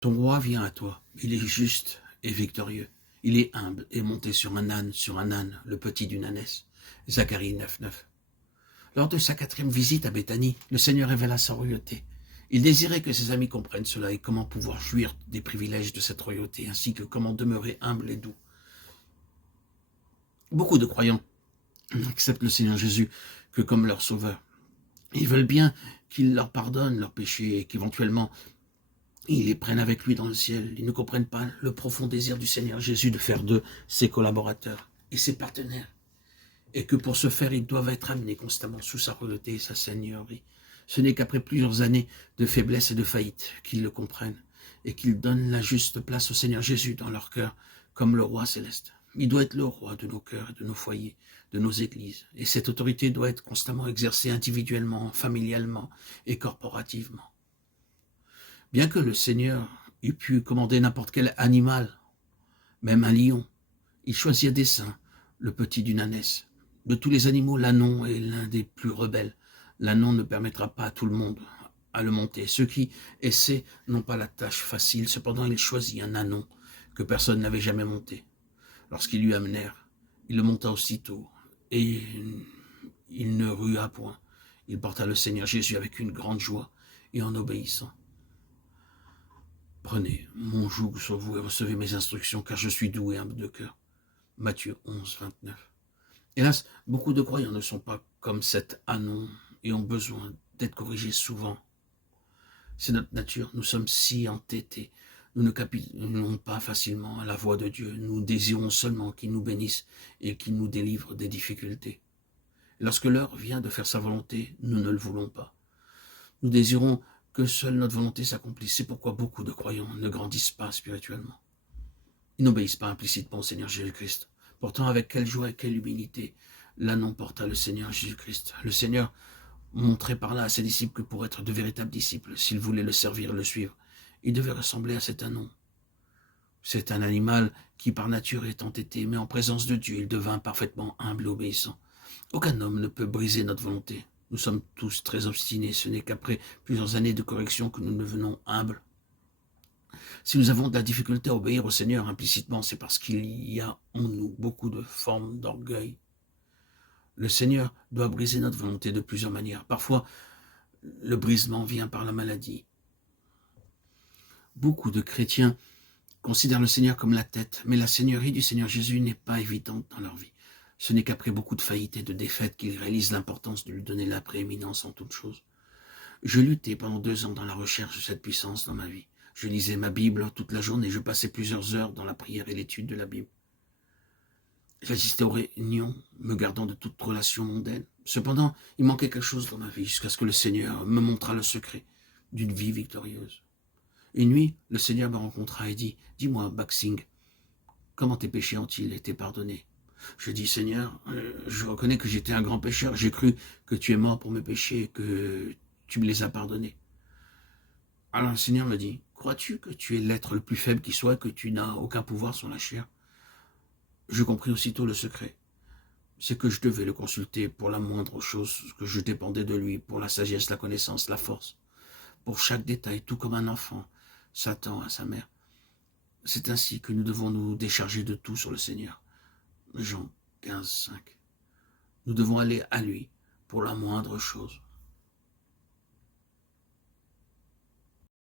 Ton roi vient à toi, il est juste et victorieux. Il est humble et monté sur un âne, le petit d'une ânesse. Zacharie 9,9. Lors de sa 4e visite à Béthanie, le Seigneur révéla sa royauté. Il désirait que ses amis comprennent cela et comment pouvoir jouir des privilèges de cette royauté, ainsi que comment demeurer humble et doux. Beaucoup de croyants n'acceptent le Seigneur Jésus que comme leur sauveur. Ils veulent bien qu'il leur pardonne leurs péchés et qu'éventuellement ils les prennent avec lui dans le ciel. Ils ne comprennent pas le profond désir du Seigneur Jésus de faire d'eux ses collaborateurs et ses partenaires. Et que pour ce faire, ils doivent être amenés constamment sous sa royauté et sa seigneurie. Ce n'est qu'après plusieurs années de faiblesse et de faillite qu'ils le comprennent et qu'ils donnent la juste place au Seigneur Jésus dans leur cœur comme le roi céleste. Il doit être le roi de nos cœurs, de nos foyers, de nos églises. Et cette autorité doit être constamment exercée individuellement, familialement et corporativement. Bien que le Seigneur eût pu commander n'importe quel animal, même un lion, il choisit à dessein le petit d'une ânesse. De tous les animaux, l'ânon est l'un des plus rebelles. L'ânon ne permettra pas à tout le monde à le monter. Ceux qui essaient n'ont pas la tâche facile, cependant il choisit un ânon que personne n'avait jamais monté. Lorsqu'ils lui amenèrent, il le monta aussitôt, et il ne rua point. Il porta le Seigneur Jésus avec une grande joie et en obéissant. Prenez mon joug sur vous et recevez mes instructions, car je suis doux et humble de cœur. Matthieu 11, 29. Hélas, beaucoup de croyants ne sont pas comme cet ânon et ont besoin d'être corrigés souvent. C'est notre nature, nous sommes si entêtés, nous ne capitulons pas facilement à la voix de Dieu, nous désirons seulement qu'il nous bénisse et qu'il nous délivre des difficultés. Lorsque l'heure vient de faire sa volonté, nous ne le voulons pas. Nous désirons que seule notre volonté s'accomplisse. C'est pourquoi beaucoup de croyants ne grandissent pas spirituellement. Ils n'obéissent pas implicitement au Seigneur Jésus-Christ. Pourtant, avec quelle joie et quelle humilité l'ânon porta le Seigneur Jésus-Christ. Le Seigneur montrait par là à ses disciples que pour être de véritables disciples, s'ils voulaient le servir et le suivre, ils devaient ressembler à cet ânon. C'est un animal qui par nature est entêté, mais en présence de Dieu, il devint parfaitement humble et obéissant. Aucun homme ne peut briser notre volonté. Nous sommes tous très obstinés. Ce n'est qu'après plusieurs années de correction que nous devenons humbles. Si nous avons de la difficulté à obéir au Seigneur implicitement, c'est parce qu'il y a en nous beaucoup de formes d'orgueil. Le Seigneur doit briser notre volonté de plusieurs manières. Parfois, le brisement vient par la maladie. Beaucoup de chrétiens considèrent le Seigneur comme la tête, mais la seigneurie du Seigneur Jésus n'est pas évidente dans leur vie. Ce n'est qu'après beaucoup de faillites et de défaites qu'ils réalisent l'importance de lui donner la prééminence en toutes choses. Je luttais pendant 2 ans dans la recherche de cette puissance dans ma vie. Je lisais ma Bible toute la journée, je passais plusieurs heures dans la prière et l'étude de la Bible. J'assistais aux réunions, me gardant de toute relation mondaine. Cependant, il manquait quelque chose dans ma vie jusqu'à ce que le Seigneur me montrât le secret d'une vie victorieuse. Une nuit, le Seigneur me rencontra et dit « Dis-moi, Baksing, comment tes péchés ont-ils été pardonnés ?» Je dis « Seigneur, je reconnais que j'étais un grand pécheur. J'ai cru que tu es mort pour mes péchés et que tu me les as pardonnés. » Alors le Seigneur me dit « Crois-tu que tu es l'être le plus faible qui soit, que tu n'as aucun pouvoir sur la chair ?» Je compris aussitôt le secret. C'est que je devais le consulter pour la moindre chose, que je dépendais de lui, pour la sagesse, la connaissance, la force. Pour chaque détail, tout comme un enfant s'attend à sa mère. C'est ainsi que nous devons nous décharger de tout sur le Seigneur. Jean 15, 5. Nous devons aller à lui pour la moindre chose.